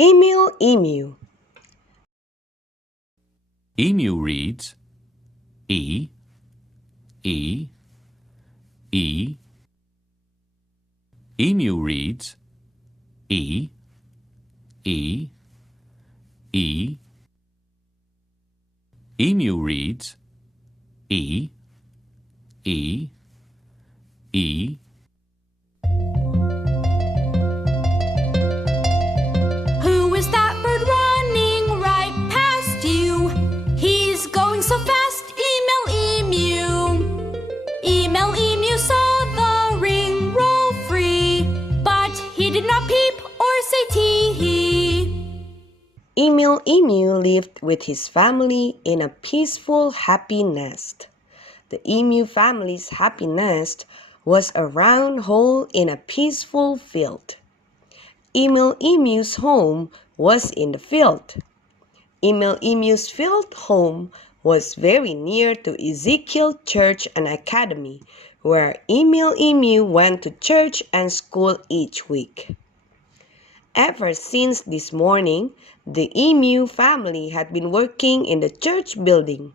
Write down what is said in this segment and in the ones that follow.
Emil Emu. Emu reads E, E, E. Emu reads E, E, E. Emu reads E, E, E. Who is that bird running right past you? He's going so fast, Emil Emu. Emil Emu saw the ring roll free, but he did not peep or say tee-hee. Emil Emu lived with his family in a peaceful, happy nest. The emu family's happy nest was a round hole in a peaceful field. Emil Emu's home was in the field. Emil Emu's field home was very near to Ezekiel Church and Academy, where Emil Emu went to church and school each week. Ever since this morning, the emu family had been working in the church building.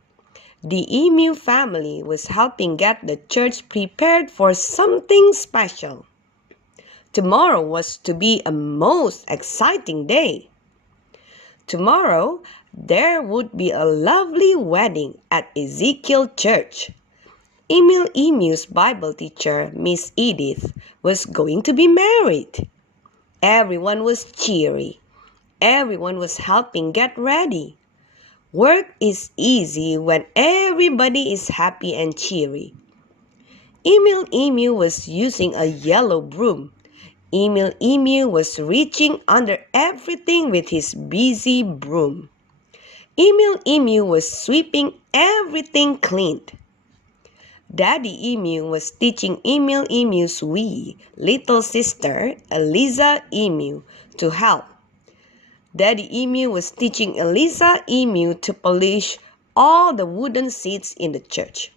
The emu family was helping get the church prepared for something special. Tomorrow was to be a most exciting day. Tomorrow, there would be a lovely wedding at Ezekiel Church. Emil Emu's Bible teacher, Miss Edith, was going to be married. Everyone was cheery. Everyone was helping get ready. Work is easy when everybody is happy and cheery. Emil Emu was using a yellow broom. Emil Emu was reaching under everything with his busy broom. Emil Emu was sweeping everything clean. Daddy Emu was teaching Emil Emu's wee little sister, Eliza Emu, to help. Daddy Emu was teaching Eliza Emu to polish all the wooden seats in the church.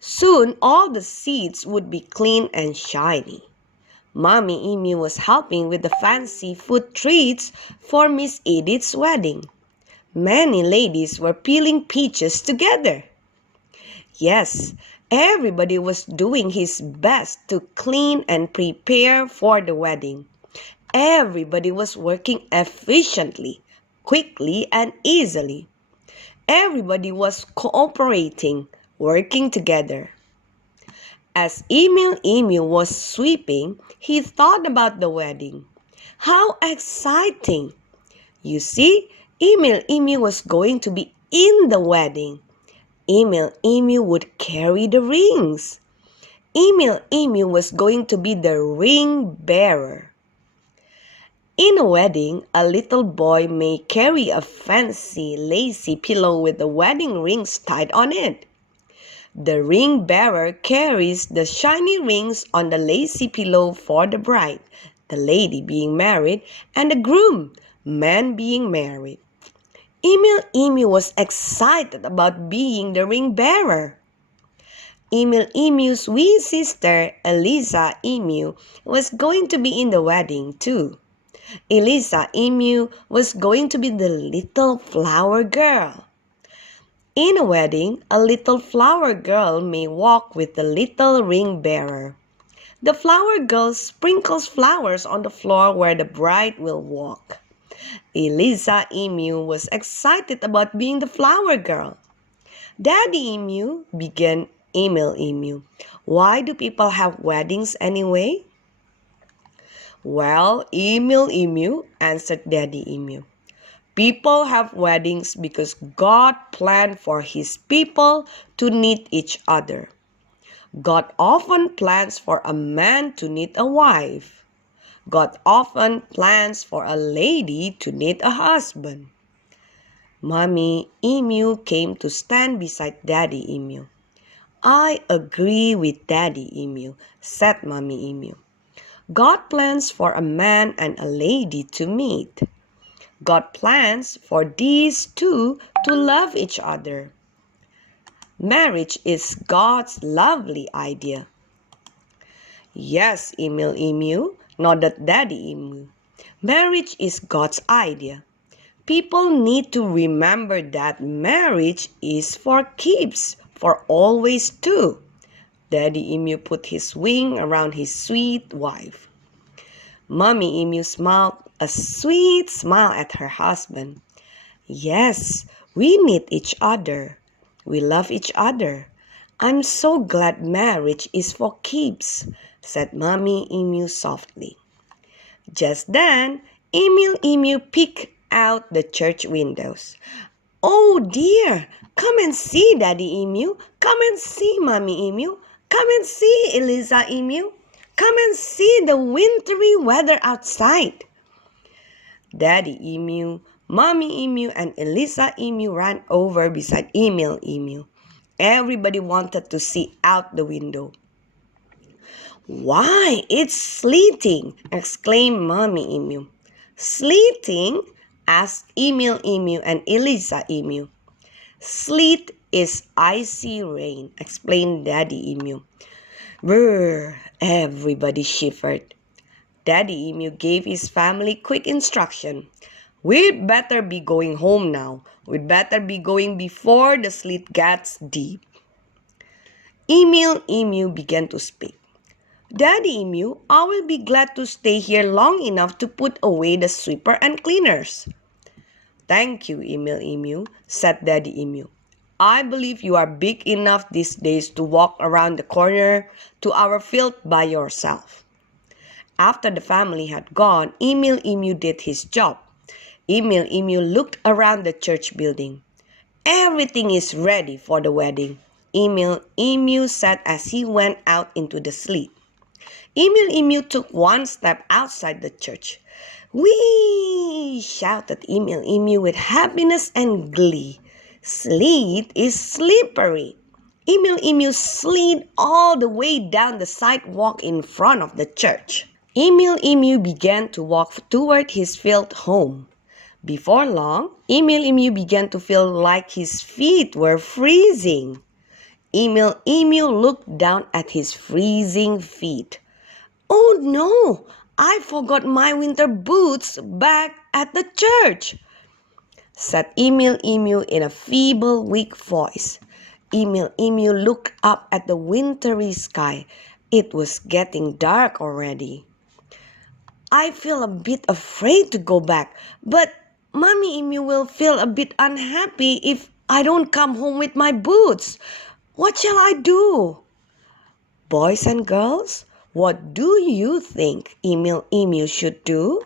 Soon all the seats would be clean and shiny. Mommy Emu was helping with the fancy food treats for Miss Edith's wedding. Many ladies were peeling peaches together. Yes, everybody was doing his best to clean and prepare for the wedding. Everybody was working efficiently, quickly, and easily. Everybody was cooperating, working together. As Emil Emu was sweeping, he thought about the wedding. How exciting! You see, Emil Emu was going to be in the wedding. Emil Emu would carry the rings. Emil Emu was going to be the ring bearer. In a wedding, a little boy may carry a fancy, lacy pillow with the wedding rings tied on it. The ring bearer carries the shiny rings on the lacy pillow for the bride, the lady being married, and the groom, man being married. Emil Emu was excited about being the ring bearer. Emil Emu's wee sister, Eliza Emu, was going to be in the wedding too. Eliza Emu was going to be the little flower girl. In a wedding, a little flower girl may walk with the little ring bearer. The flower girl sprinkles flowers on the floor where the bride will walk. Eliza Emu was excited about being the flower girl. Daddy Emu, began Emil Emu, why do people have weddings anyway? Well, Emil Emu, answered Daddy Emu, people have weddings because God planned for His people to meet each other. God often plans for a man to meet a wife. God often plans for a lady to meet a husband. Mommy Emu came to stand beside Daddy Emu. I agree with Daddy Emu, said Mommy Emu. God plans for a man and a lady to meet. God plans for these two to love each other. Marriage is God's lovely idea. Yes, Emil Emu, nodded Daddy Emu. Marriage is God's idea. People need to remember that marriage is for keeps, for always too. Daddy Emu put his wing around his sweet wife. Mommy Emu smiled a sweet smile at her husband. Yes, we need each other. We love each other. I'm so glad marriage is for keeps, said Mommy Emu softly. Just then, Emil Emu peeked out the church windows. Oh dear, come and see Daddy Emu. Come and see Mommy Emu. Come and see Eliza Emu. Come and see the wintry weather outside. Daddy Emu, Mommy Emu, and Eliza Emu ran over beside Emil Emu. Everybody wanted to see out the window. Why, it's sleeting! Exclaimed Mommy Emu. Sleeting? Asked Emil Emu and Eliza Emu. Sleet is icy rain, explained Daddy Emu. Brr! Everybody shivered. Daddy Emu gave his family quick instruction. We'd better be going home now. We'd better be going before the sleet gets deep. Emil Emu began to speak. Daddy Emu, I will be glad to stay here long enough to put away the sweeper and cleaners. Thank you, Emil Emu, said Daddy Emu. I believe you are big enough these days to walk around the corner to our field by yourself. After the family had gone, Emil Emu did his job. Emil Emu looked around the church building. Everything is ready for the wedding, Emil Emu said as he went out into the sleet. Emil Emu took one step outside the church. Whee! Shouted Emil Emu with happiness and glee. Sleet is slippery. Emil Emu slid all the way down the sidewalk in front of the church. Emil Emu began to walk toward his field home. Before long, Emil Emu began to feel like his feet were freezing. Emil Emu looked down at his freezing feet. Oh no, I forgot my winter boots back at the church, said Emil Emu in a feeble, weak voice. Emil Emu looked up at the wintry sky. It was getting dark already. I feel a bit afraid to go back, but Mommy Emu will feel a bit unhappy if I don't come home with my boots. What shall I do? Boys and girls, what do you think Emil Emu should do?